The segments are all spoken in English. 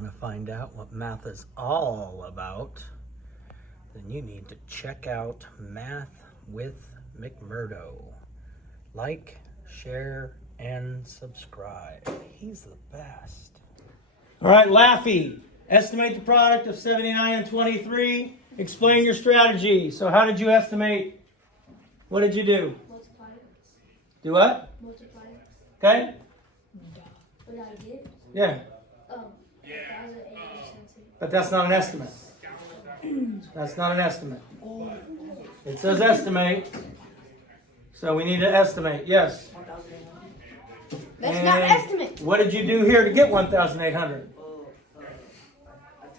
want to find out what math is all about, then you need to check out Math with McMurdo. Like, share, and subscribe. He's the best. All right, Laffy, estimate the product of 79 and 23. Explain your strategy. So how did you estimate? What did you do? Multiply. Do what? Multiply. Okay? What I did? Yeah. 1,860. But that's not an estimate. That's not an estimate. It says estimate. So we need to estimate. Yes. That's And not an estimate. what did you do here to get 1,800?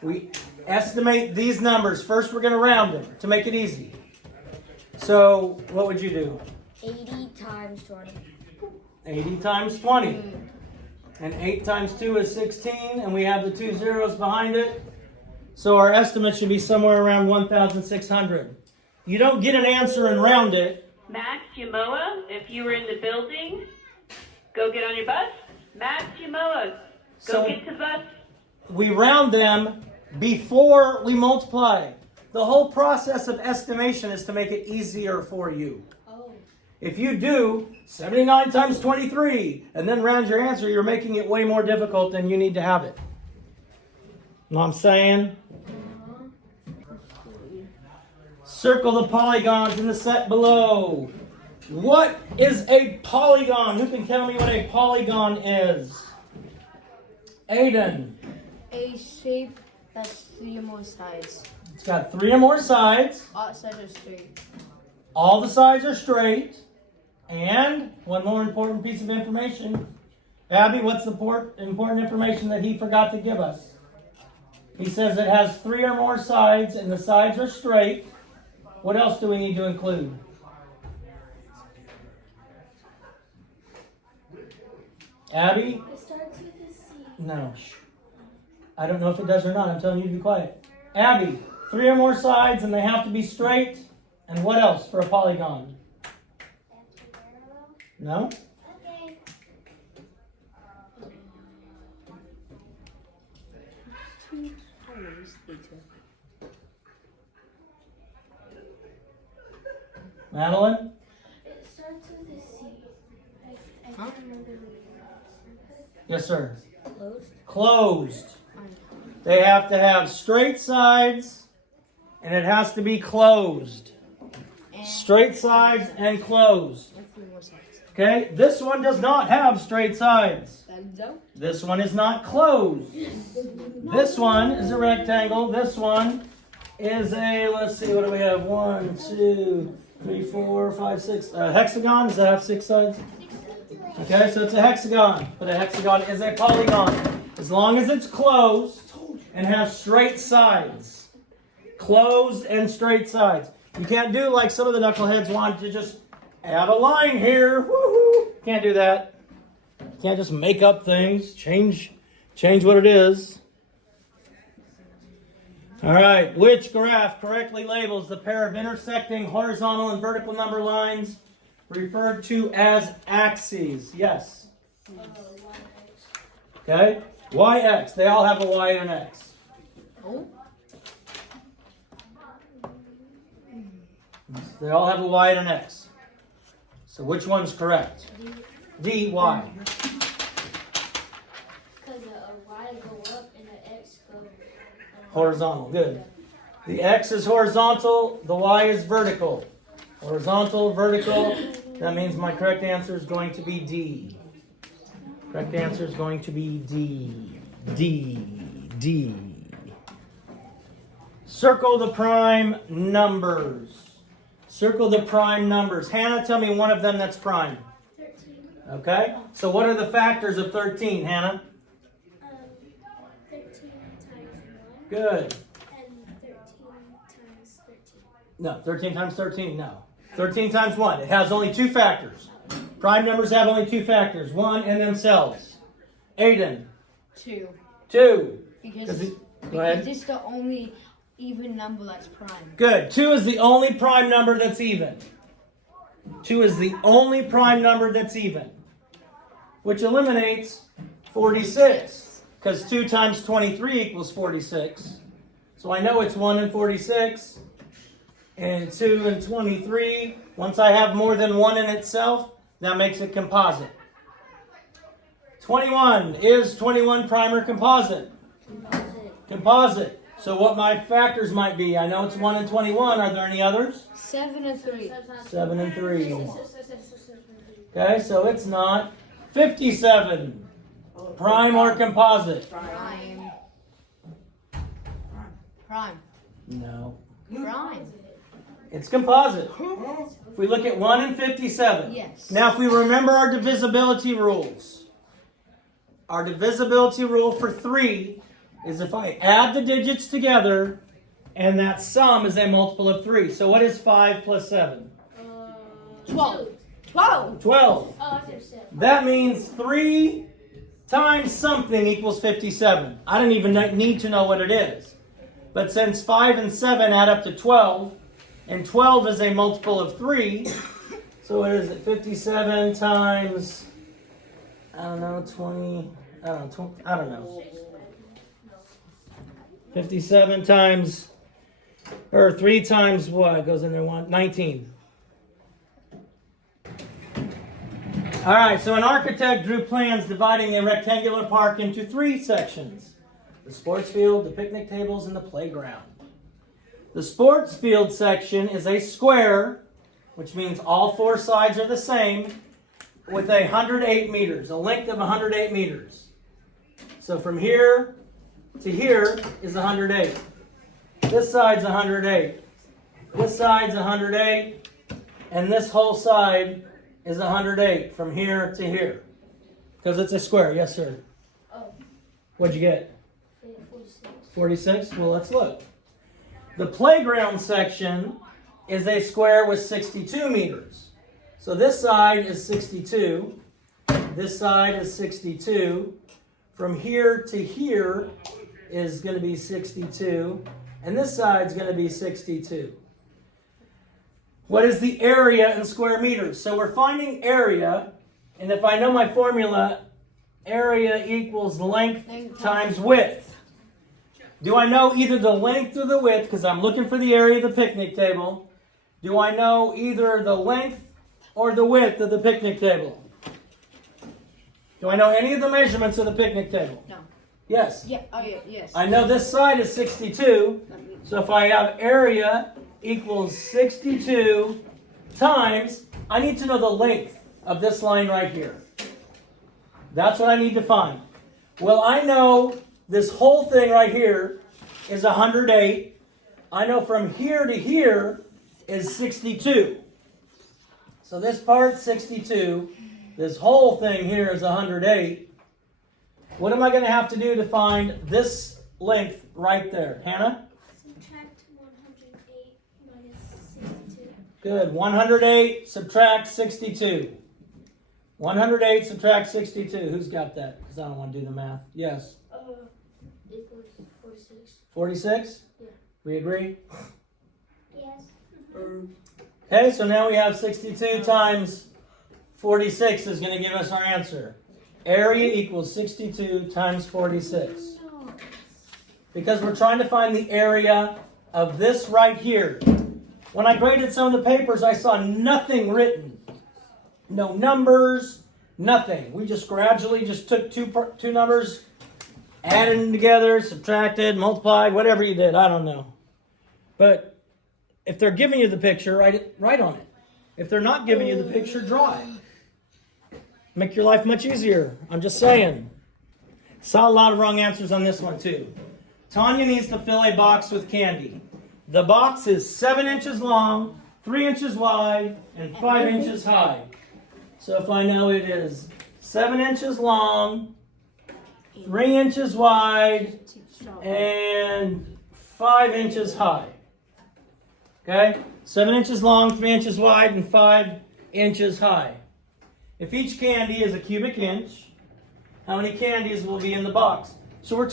We estimate these numbers. First, we're going to round them to make it easy. So what would you do? 80 times 20. 80 times 20. And 8 times 2 is 16. And we have the 2 zeros behind it. So our estimate should be somewhere around 1,600. You don't get an answer and round it. Max Yamoa, if you were in the building, go get on your bus. Max Yamoa, go get to the bus. We round them before we multiply. The whole process of estimation is to make it easier for you. Oh. If you do 79 times 23 and then round your answer, you're making it way more difficult than you need to have it. Know what I'm saying? Circle the polygons in the set below. What is a polygon? Who can tell me what a polygon is? Aiden. A shape that's 3 or more sides. It's got 3 or more sides. All sides are straight. All the sides are straight. And one more important piece of information. Abby, what's the important information that he forgot to give us? He says it has 3 or more sides and the sides are straight. What else do we need to include? Abby? It starts with a C. No. Shh. I don't know if it does or not. I'm telling you to be quiet. Abby, 3 or more sides and they have to be straight. And what else for a polygon? No? Okay. Madeline? It starts with a C. I can't remember the name. Yes, sir. Closed? Closed. They have to have straight sides and it has to be closed. Straight sides and closed. And 3 more sides. Okay? This one does not have straight sides. This one is not closed. This one is a rectangle. This one is a, let's see, what do we have? 1, 2, 3, 4, 5, 6. A hexagon, does that have 6 sides? Okay, so it's a hexagon. But a hexagon is a polygon. As long as it's closed and has straight sides. Closed and straight sides. You can't do like some of the knuckleheads want to just add a line here. Woohoo! Can't do that. Can't just make up things. Change what it is. All right. Which graph correctly labels the pair of intersecting horizontal and vertical number lines referred to as axes? Yes. Okay. YX. They all have a Y and an X. Oh. They all have a Y and an X. So which one's correct? D, Y. Because a Y go up and an X go Horizontal. Good. The X is horizontal. The Y is vertical. Horizontal, vertical. That means my correct answer is going to be D. Correct answer is going to be D. D. Circle the prime numbers. Circle the prime numbers. Hannah, tell me one of them that's prime. 13. Okay? So what are the factors of 13, Hannah? 13 times 1. Good. And 13 times 13. No, 13 times 13, no. 13 times 1. It has only 2 factors. Prime numbers have only 2 factors. 1 and themselves. Aiden. 2. 2. Because Go ahead. it's the only even number that's prime. Good. 2 is the only prime number that's even. 2 is the only prime number that's even. Which eliminates 46. because 2 times 23 equals 46. So I know it's 1 and 46, and 2 and 23. Once I have more than 1 in itself, that makes it composite. 21, is 21 prime or composite? Composite. So what my factors might be, I know it's 1 and 21. Are there any others? 7 and 3. 7 and 3. Okay, so it's not 57. Prime or composite? Prime. Prime. No. Prime. It's composite. If we look at 1 and 57. Yes. Now if we remember our divisibility rules. Our divisibility rule for 3 is if I add the digits together and that sum is a multiple of 3. So what is 5 plus 7? 12. 12. 12. Oh, I said 7. That means 3 times something equals 57. I don't even need to know what it is. But since 5 and 7 add up to 12, and 12 is a multiple of 3, so what is it? 57 times, I don't know, 20, I don't know. 57 times, or 3 times what goes in there? 19. All right, so an architect drew plans dividing a rectangular park into 3 sections: the sports field, the picnic tables, and the playground. The sports field section is a square, which means all 4 sides are the same, with 108 meters, a length of 108 meters. So from here to here is 108. This side's 108. This side's 108. And this whole side is 108 from here to here. Because it's a square. Yes, sir. Oh. What'd you get? 46. 46? Well, let's look. The playground section is a square with 62 meters. So this side is 62. This side is 62. From here to here is going to be 62. And this side's going to be 62. What is the area in square meters? So we're finding area, and if I know my formula, area equals length times width. Do I know either the length or the width, because I'm looking for the area of the picnic table? Do I know either the length or the width of the picnic table? Do I know any of the measurements of the picnic table? No. Yes. Yeah. Oh, yeah. Yes. I know this side is 62, so if I have area equals 62 times, I need to know the length of this line right here. That's what I need to find. Well, I know this whole thing right here is 108. I know from here to here is 62. So this part's 62. This whole thing here is 108. What am I going to have to do to find this length right there? Hannah? Subtract 108 minus 62. Good. 108 subtract 62. 108 subtract 62. Who's got that? Because I don't want to do the math. Yes. Equals 46. 46? Yeah. We agree? Yes. Okay, so now we have 62 times 46 is going to give us our answer. Area equals 62 times 46. Because we're trying to find the area of this right here. When I graded some of the papers, I saw nothing written. No numbers, nothing. We just gradually just took two numbers, added them together, subtracted, multiplied, whatever you did. I don't know. But if they're giving you the picture, write on it. If they're not giving you the picture, draw it. Make your life much easier. I'm just saying. Saw a lot of wrong answers on this one too. Tanya needs to fill a box with candy. The box is 7 inches long, 3 inches wide, and 5 inches high. So if I know it is 7 inches long, 3 inches wide, and 5 inches high. Okay? 7 inches long, 3 inches wide, and 5 inches high. If each candy is a cubic inch, how many candies will be in the box? So we're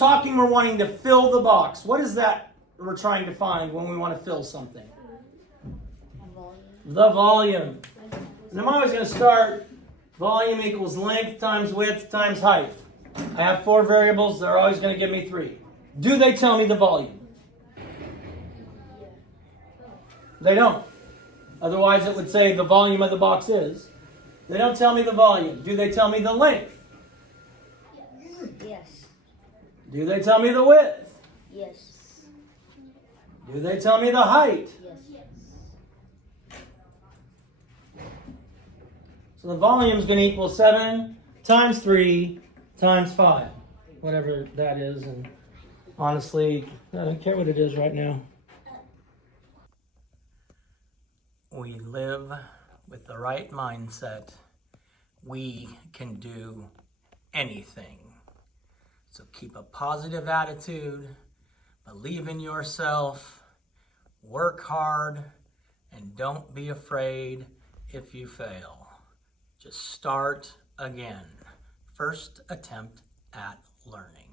wanting to fill the box. What is that we're trying to find when we want to fill something? The volume. And I'm always going to start volume equals length times width times height. I have 4 variables. They're always going to give me 3. Do they tell me the volume? They don't. Otherwise, it would say the volume of the box is. They don't tell me the volume. Do they tell me the length? Yes. Do they tell me the width? Yes. Do they tell me the height? Yes. So the volume is going to equal 7 times 3 times 5. Whatever that is. And honestly, I don't care what it is right now. We live with the right mindset. We can do anything. So keep a positive attitude, believe in yourself, work hard, and don't be afraid if you fail. Just start again. First attempt at learning.